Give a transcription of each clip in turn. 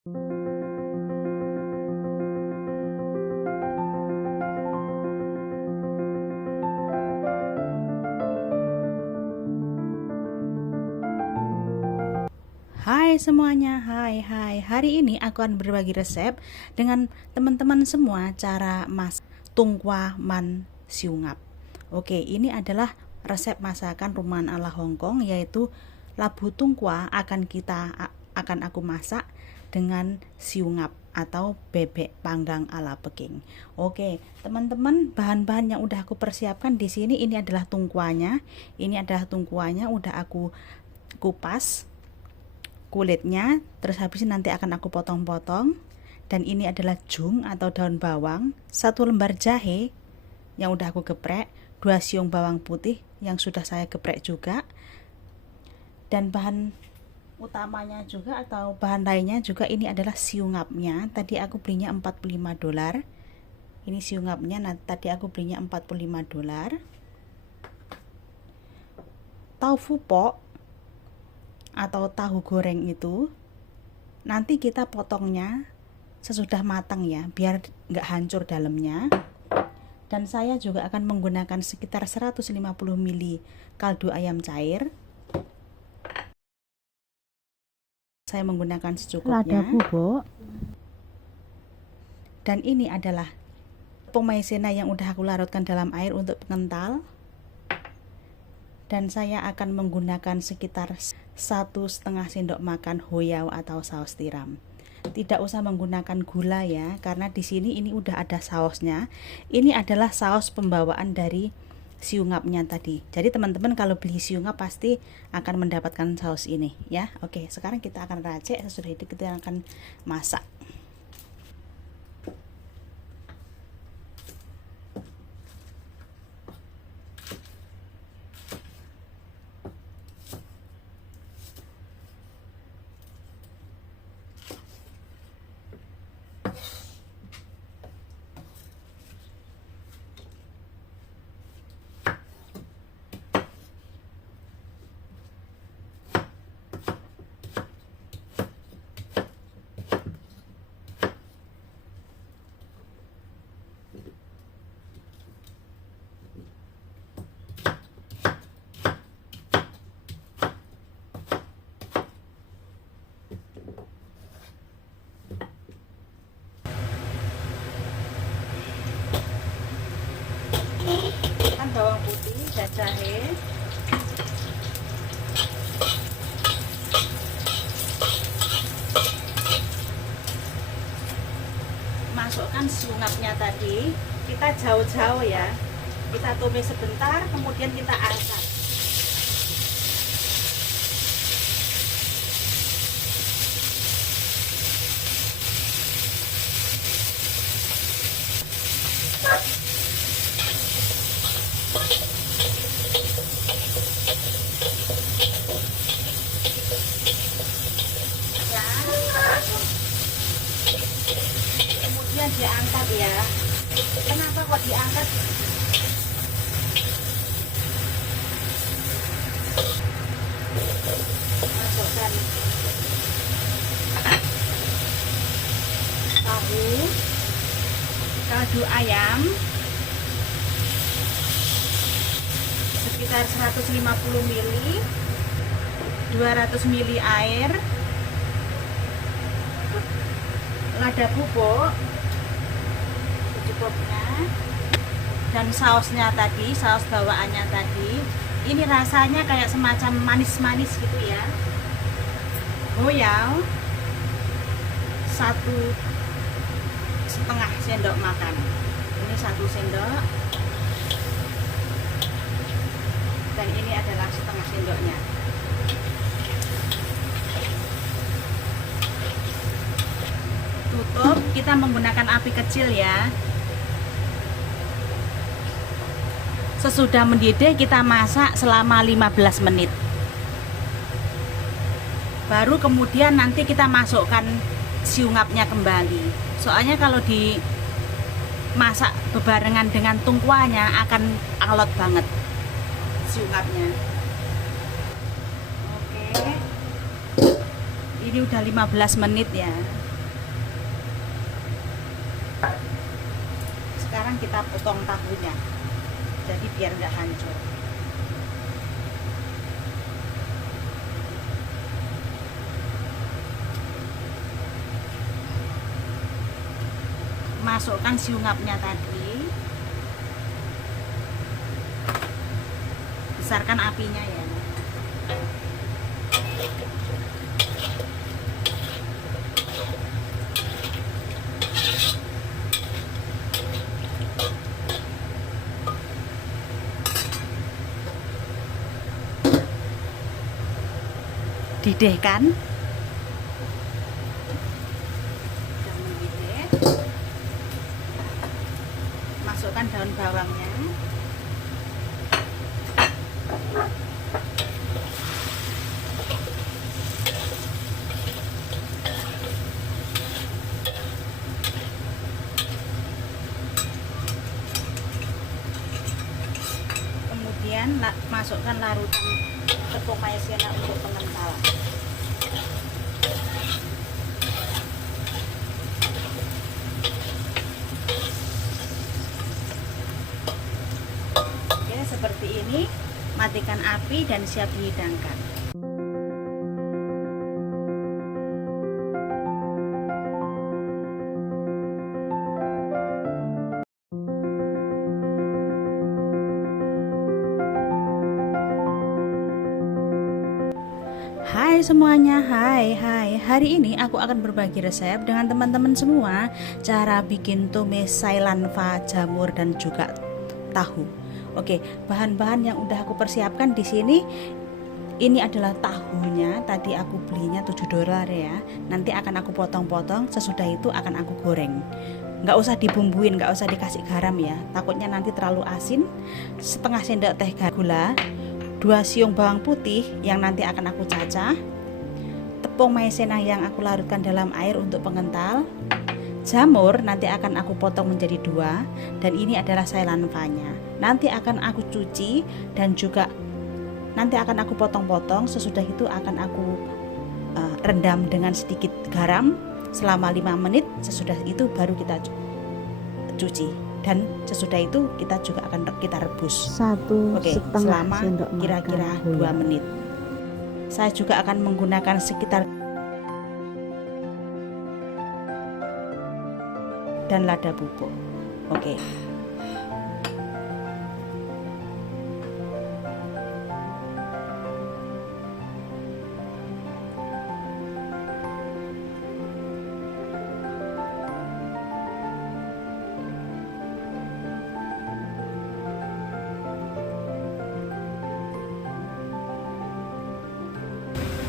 Hai semuanya, hai. Hari ini aku akan berbagi resep dengan teman-teman semua cara masak tungkwa man siungap. Oke, ini adalah resep masakan rumahan ala Hongkong, yaitu labu tungkwa akan aku masak dengan siungap atau bebek panggang ala Peking. Oke, teman-teman, bahan-bahan yang udah aku persiapkan di sini ini adalah tungkwanya. Udah aku kupas kulitnya, terus habis nanti akan aku potong-potong. Dan ini adalah jung atau daun bawang, 1 lembar jahe yang udah aku geprek, 2 siung bawang putih yang sudah saya geprek juga. Dan bahan utamanya juga atau bahan lainnya juga ini adalah siungapnya. Tadi aku belinya $45. Ini siungapnya, tadi aku belinya $45. Tofu pok atau tahu goreng itu nanti kita potongnya sesudah matang ya, biar nggak hancur dalamnya. Dan saya juga akan menggunakan sekitar 150 ml kaldu ayam cair. Saya menggunakan secukupnya. Lada bubuk. Dan ini adalah tepung maizena yang udah aku larutkan dalam air untuk pengental. Dan saya akan menggunakan sekitar 1,5 sendok makan hoiao atau saus tiram. Tidak usah menggunakan gula ya, karena di sini ini udah ada sausnya. Ini adalah saus pembawaan dari siungapnya tadi. Jadi teman-teman kalau beli siungap pasti akan mendapatkan saus ini ya. Oke, sekarang kita akan racik. Sesudah itu kita akan masak. Bawang putih dan jahe, masukkan siungapnya tadi, kita jauh-jauh ya, kita tumis sebentar, kemudian kita angkat. Kemudian diangkat ya. Kenapa kok diangkat? Masukkan tahu, kaldu ayam sekitar 150 ml, 200 ml air, lada bubuk secukupnya, dan sausnya tadi, saus bawaannya tadi. Ini rasanya kayak semacam manis-manis gitu ya. Hoiao 1,5 sendok makan. Ini 1 sendok. Dan ini adalah 1/2 sendoknya. Tutup, kita menggunakan api kecil ya. Sesudah mendidih kita masak selama 15 menit. Baru kemudian nanti kita masukkan siungapnya kembali. Soalnya kalau dimasak bebarengan dengan tungkwanya akan alot banget siungapnya. Oke. Ini udah 15 menit ya. Sekarang kita potong tahunya, jadi biar nggak hancur. Masukkan siungapnya tadi, besarkan apinya ya. Didihkan. Masukkan daun bawangnya. Kemudian masukkan larutan tepung maizena untuk pengental. Oke, seperti ini. Matikan api dan siap dihidangkan. Hai semuanya, hai. Hari ini aku akan berbagi resep dengan teman-teman semua cara bikin tumis sailanva, jamur dan juga tahu. Oke, bahan-bahan yang udah aku persiapkan di sini. Ini adalah tahunya, tadi aku belinya $7 ya. Nanti akan aku potong-potong, sesudah itu akan aku goreng. Nggak usah dibumbuin, nggak usah dikasih garam ya, takutnya nanti terlalu asin. Setengah sendok teh gula, 2 siung bawang putih yang nanti akan aku cacah, tepung maizena yang aku larutkan dalam air untuk pengental, jamur nanti akan aku potong menjadi 2, dan ini adalah sailanvanya. Nanti akan aku cuci dan juga nanti akan aku potong-potong. Sesudah itu akan aku rendam dengan sedikit garam selama 5 menit. Sesudah itu baru kita cuci, dan sesudah itu kita juga akan kita rebus. Oke, selama kira-kira 2 menit. Saya juga akan menggunakan sekitar dan lada bubuk. Oke.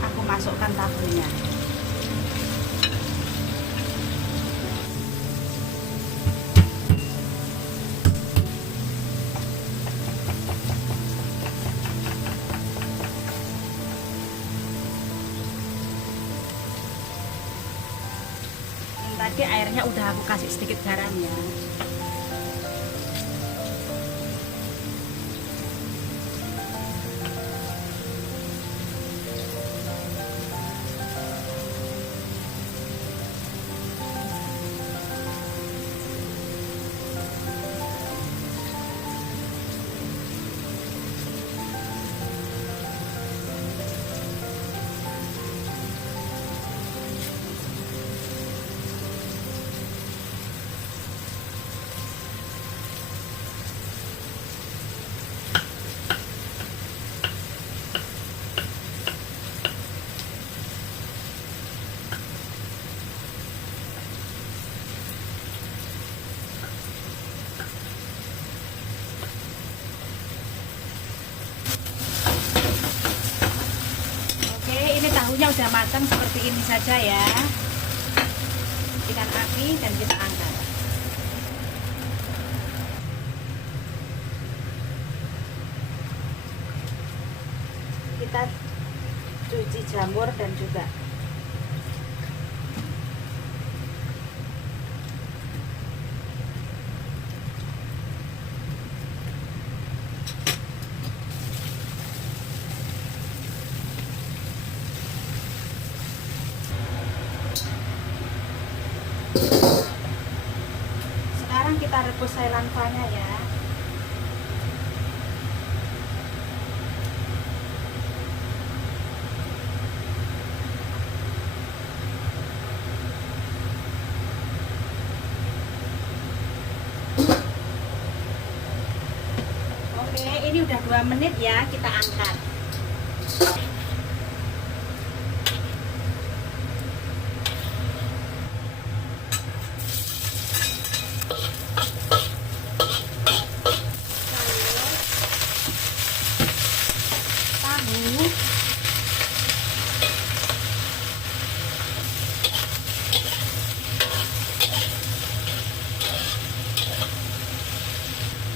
Aku masukkan tahunya. Tadi airnya udah aku kasih sedikit garam ya. Ini tahunya udah matang seperti ini saja ya. Matikan api dan kita angkat. Kita cuci jamur dan juga kita rebus sailanfanya ya. Oke, ini udah 2 menit ya, kita angkat.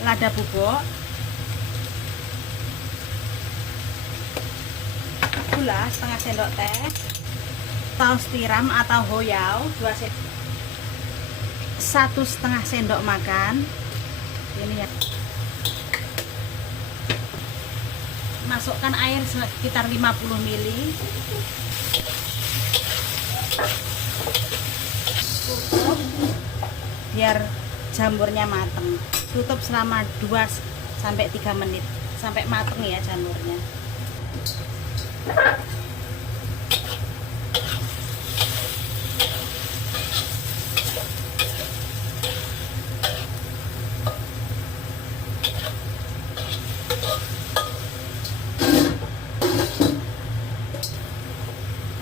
Lada bubuk, gula setengah sendok teh, saus tiram atau hoyau 1,5 sendok makan. Ini ya, masukkan air sekitar 50 ml, tutup biar jamurnya mateng. Tutup selama 2-3 menit sampai mateng ya jamurnya.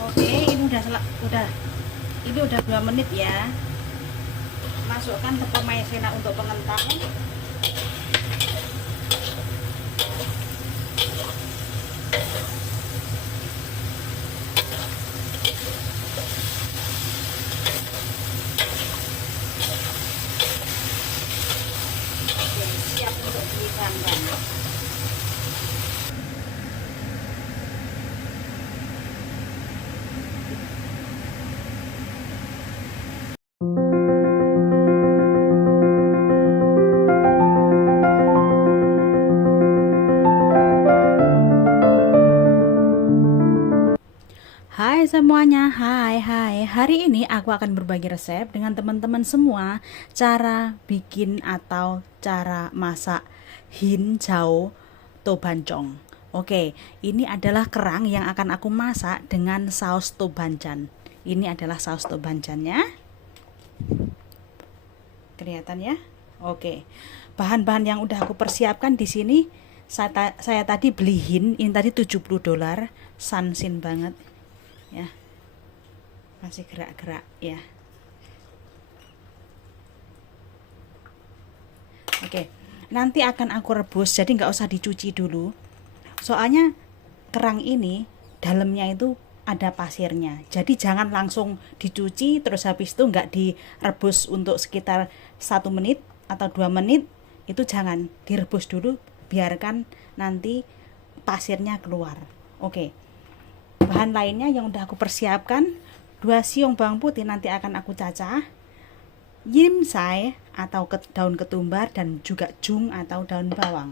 Oke, ini udah 2 menit ya. Masukkan tepung maizena untuk pengental. Oke, siap untuk dipanggang. Hai semuanya, hai. Hari ini aku akan berbagi resep dengan teman-teman semua cara bikin atau cara masak hinjau tobancong. Oke, ini adalah kerang yang akan aku masak dengan saus tobanjan. Ini adalah saus tobanjannya. Kelihatan ya? Oke. Bahan-bahan yang udah aku persiapkan di sini saya tadi beliin, ini tadi $70, sansin banget. Ya, masih gerak-gerak ya. Oke, nanti akan aku rebus, jadi nggak usah dicuci dulu, soalnya kerang ini dalamnya itu ada pasirnya, jadi jangan langsung dicuci terus habis itu nggak direbus untuk sekitar 1 menit atau 2 menit. Itu jangan direbus dulu, biarkan nanti pasirnya keluar. Oke, bahan lainnya yang udah aku persiapkan, 2 siung bawang putih nanti akan aku cacah, yimsai atau daun ketumbar, dan juga jung atau daun bawang,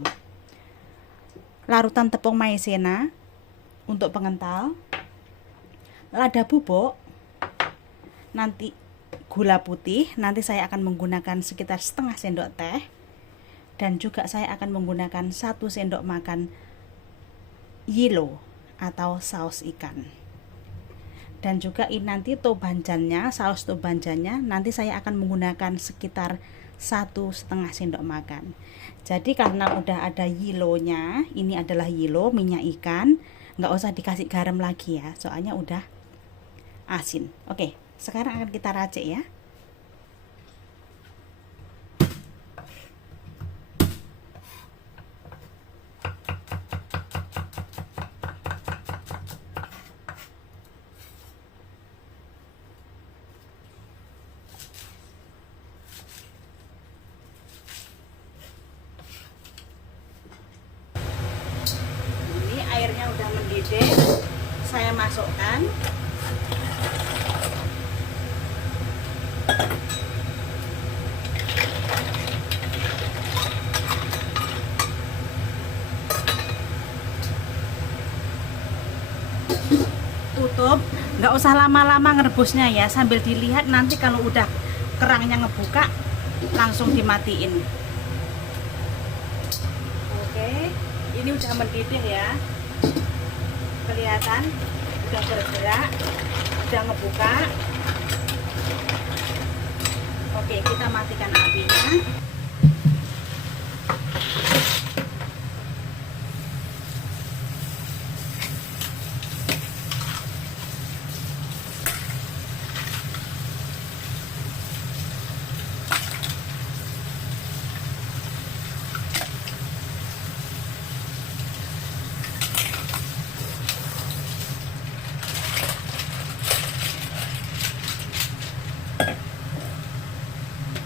larutan tepung maizena untuk pengental, lada bubuk, nanti gula putih, nanti saya akan menggunakan sekitar setengah sendok teh, dan juga saya akan menggunakan 1 sendok makan yilo atau saus ikan. Dan juga ini nanti tobanjannya, saus tobanjannya nanti saya akan menggunakan sekitar 1,5 sendok makan. Jadi karena udah ada yilonya, ini adalah yilo minyak ikan, nggak usah dikasih garam lagi ya, soalnya udah asin. Oke, sekarang akan kita racik ya. Airnya udah mendidih, saya masukkan. Tutup, nggak usah lama-lama ngerebusnya ya, sambil dilihat nanti kalau udah kerangnya ngebuka langsung dimatiin. Oke, ini udah mendidih ya, kelihatan udah bergerak, udah ngebuka. Oke, kita matikan apinya.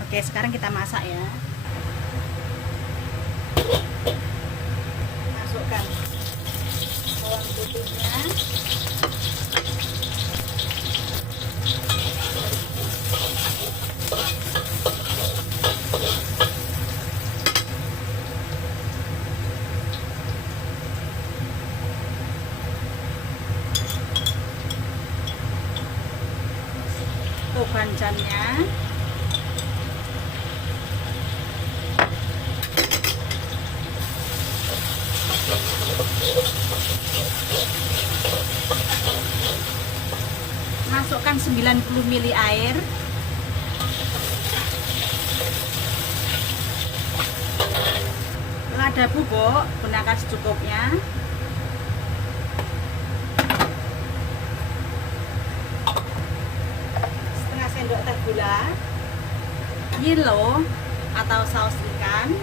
Oke, sekarang kita masak ya. Masukkan bawang putihnya. Tuh bancannya. Masukkan 90 ml air. Lada bubuk gunakan secukupnya. Setengah sendok teh gula. Milo atau saus ikan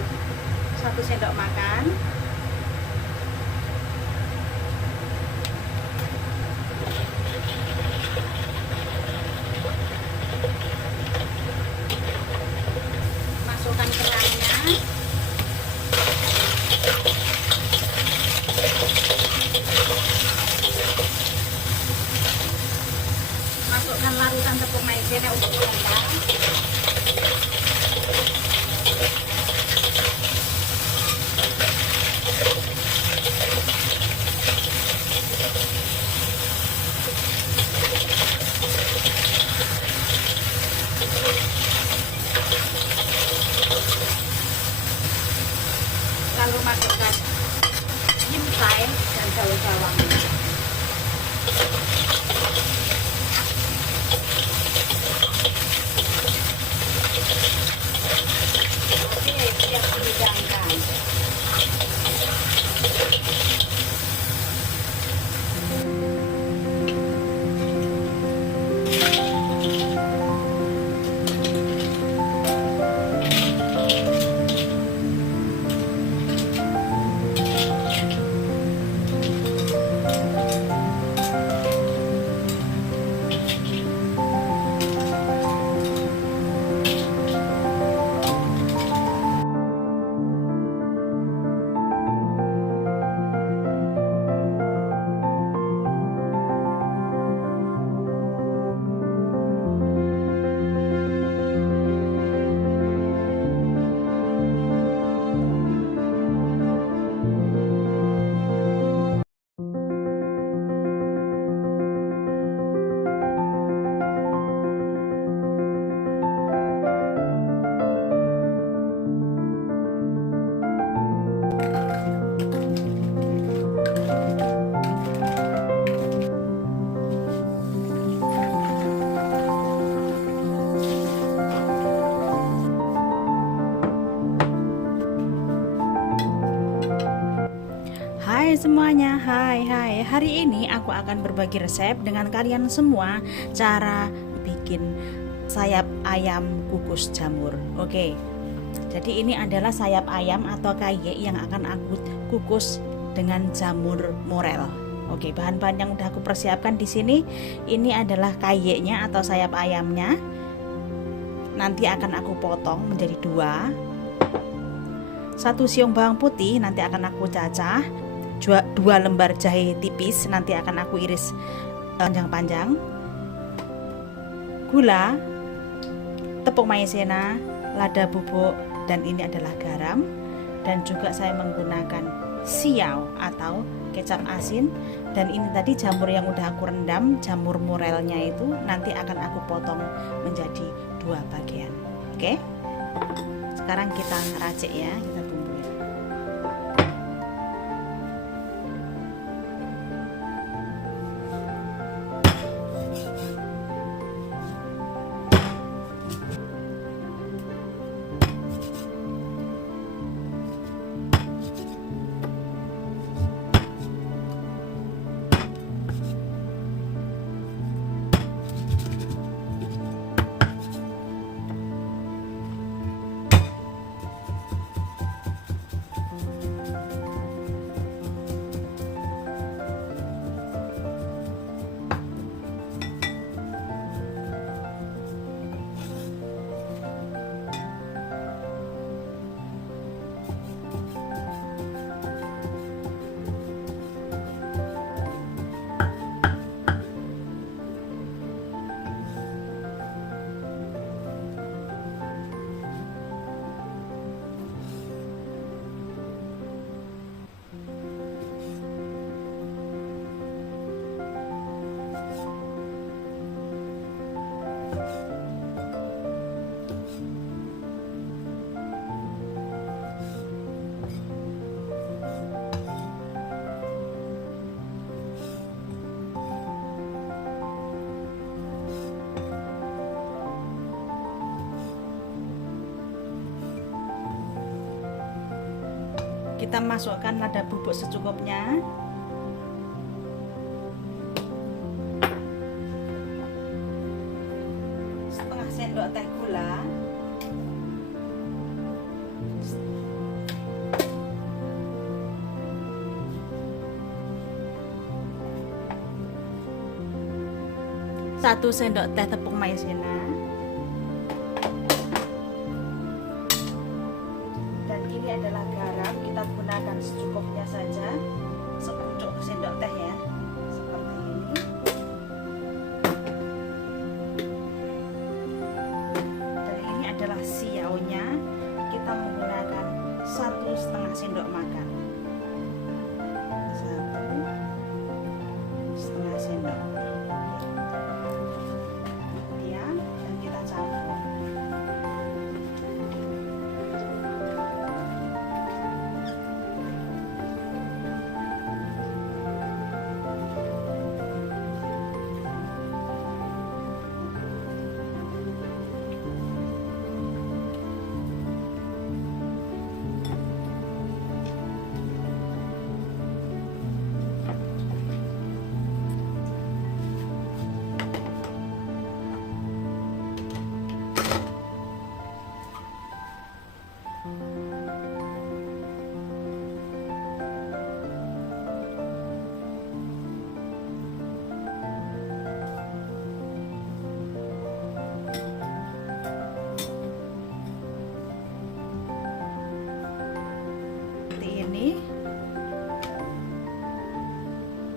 1 sendok makan. Masukkan kerangnya. Masukkan larutan tepung maizena untuk mengental. Lalu masukkan kimchi dan daun bawang. Oke, siap dihidangkan. Hai semuanya, hai. Hari ini aku akan berbagi resep dengan kalian semua cara bikin sayap ayam kukus jamur. Oke. Jadi ini adalah sayap ayam atau kayek yang akan aku kukus dengan jamur morel. Oke, bahan-bahan yang udah aku persiapkan di sini ini adalah kayeknya atau sayap ayamnya. Nanti akan aku potong menjadi 2. 1 siung bawang putih nanti akan aku cacah. 2 lembar jahe tipis nanti akan aku iris panjang-panjang. Gula, tepung maizena, lada bubuk, dan ini adalah garam. Dan juga saya menggunakan siau atau kecap asin. Dan ini tadi jamur yang udah aku rendam, jamur morelnya itu nanti akan aku potong menjadi 2 bagian. Oke. Sekarang kita racik ya, kita tunggu ya. Kita masukkan lada bubuk secukupnya. Setengah sendok teh gula. Satu sendok teh tepung maizena. Dan ini adalah garam, kita gunakan secukupnya saja, sepucuk sendok teh ya, seperti ini. Dan ini adalah siaunya, kita menggunakan 1,5 sendok makan. 1,5 sendok. Kemudian dan kita campur. Ini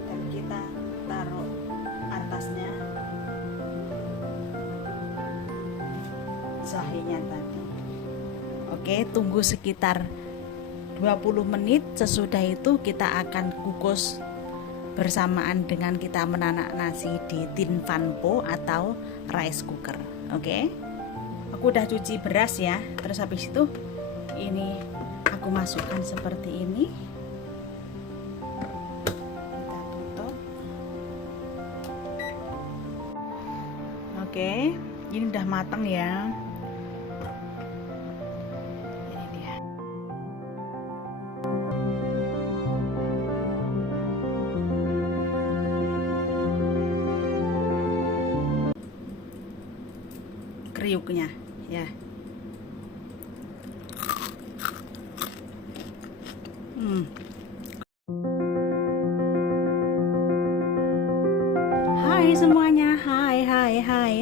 dan kita taruh atasnya jahenya tadi. Oke, tunggu sekitar 20 menit. Sesudah itu kita akan kukus bersamaan dengan kita menanak nasi di tin fanpo atau rice cooker. Oke, aku udah cuci beras ya. Terus habis itu ini aku masukkan seperti ini. Kita tutup. Oke, ini udah matang ya. Ini dia. Kriuknya ya. Hai semuanya, hai.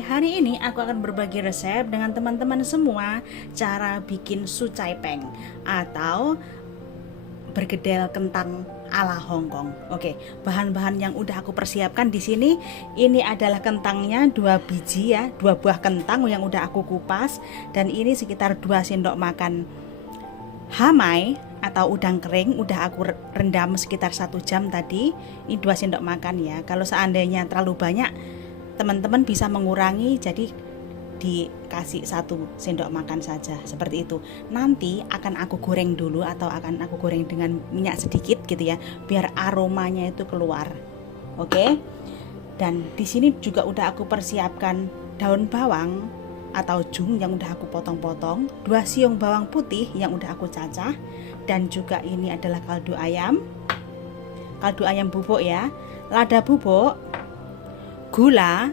Hari ini aku akan berbagi resep dengan teman-teman semua cara bikin sucai peng atau bergedel kentang ala Hongkong. Oke, bahan-bahan yang udah aku persiapkan di sini, ini adalah kentangnya 2 biji ya, 2 buah kentang yang udah aku kupas, dan ini sekitar 2 sendok makan hamai atau udang kering, udah aku rendam sekitar 1 jam tadi. Ini 2 sendok makan ya. Kalau seandainya terlalu banyak, teman-teman bisa mengurangi, jadi dikasih 1 sendok makan saja, seperti itu. Nanti akan aku goreng dulu atau akan aku goreng dengan minyak sedikit gitu ya, biar aromanya itu keluar. Oke. Dan di sini juga udah aku persiapkan daun bawang atau jung yang udah aku potong-potong, 2 siung bawang putih yang udah aku cacah, dan juga ini adalah kaldu ayam bubuk ya, lada bubuk, gula,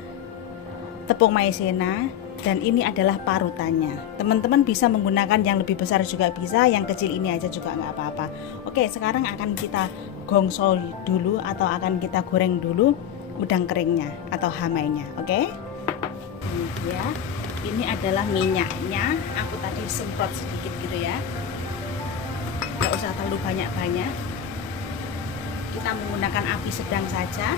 tepung maizena, dan ini adalah parutannya. Teman-teman bisa menggunakan yang lebih besar juga bisa, yang kecil ini aja juga nggak apa-apa. Oke, sekarang akan kita gongso dulu atau akan kita goreng dulu udang keringnya atau hamainya. Oke. Ya, ini adalah minyaknya. Aku tadi semprot sedikit gitu ya, nggak usah terlalu banyak-banyak. Kita menggunakan api sedang saja.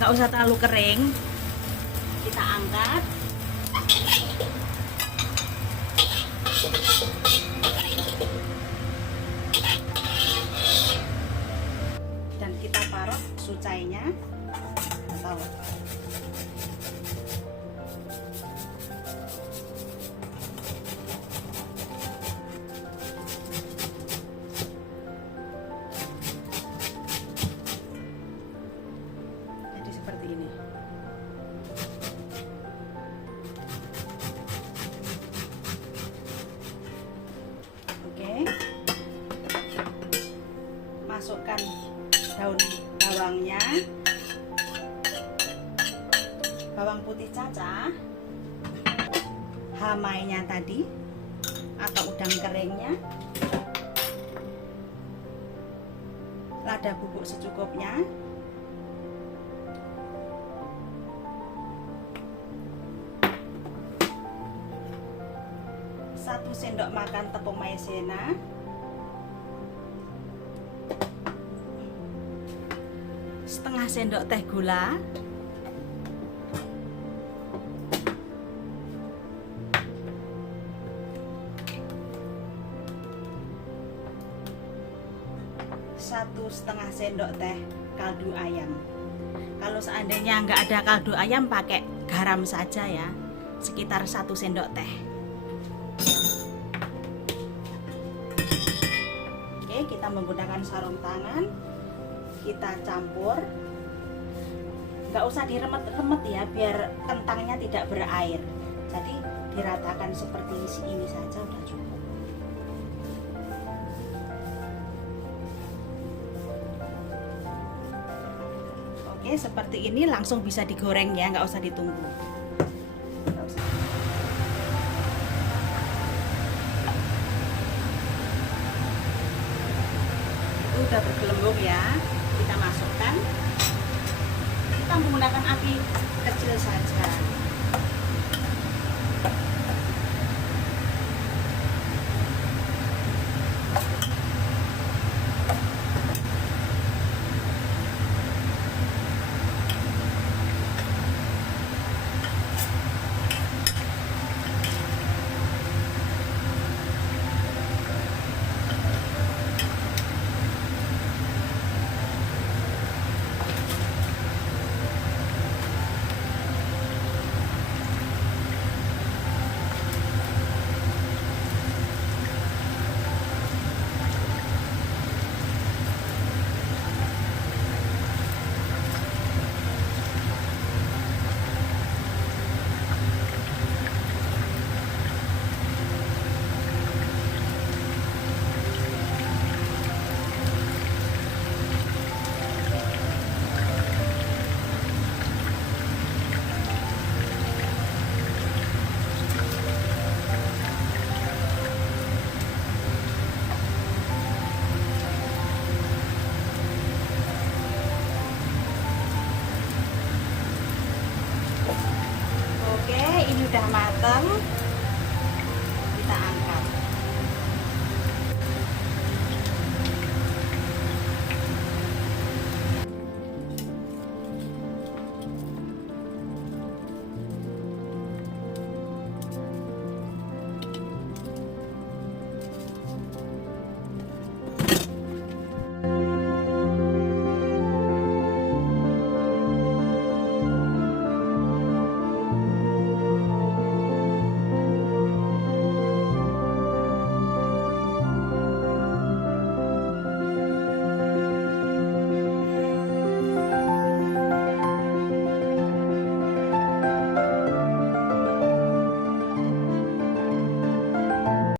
Nggak usah terlalu kering. Kita angkat. Dan kita parut sucainya atau jadi seperti ini. Oke, masukkan daun bawangnya, bawang putih cacah, hamainya tadi atau udang keringnya, lada bubuk secukupnya, satu sendok makan tepung maizena, setengah sendok teh gula, satu setengah sendok teh kaldu ayam. Kalau seandainya nggak ada kaldu ayam, pakai garam saja ya, sekitar 1 sendok teh. Oke, kita menggunakan sarung tangan, kita campur. Nggak usah diremet-remet ya, biar kentangnya tidak berair. Jadi diratakan seperti ini saja udah cukup. Oke, seperti ini langsung bisa digoreng ya, nggak usah ditunggu. Itu udah bergelembung ya, kita masukkan. Kita menggunakan api kecil saja. Oke, ini udah matang. Kita angkat.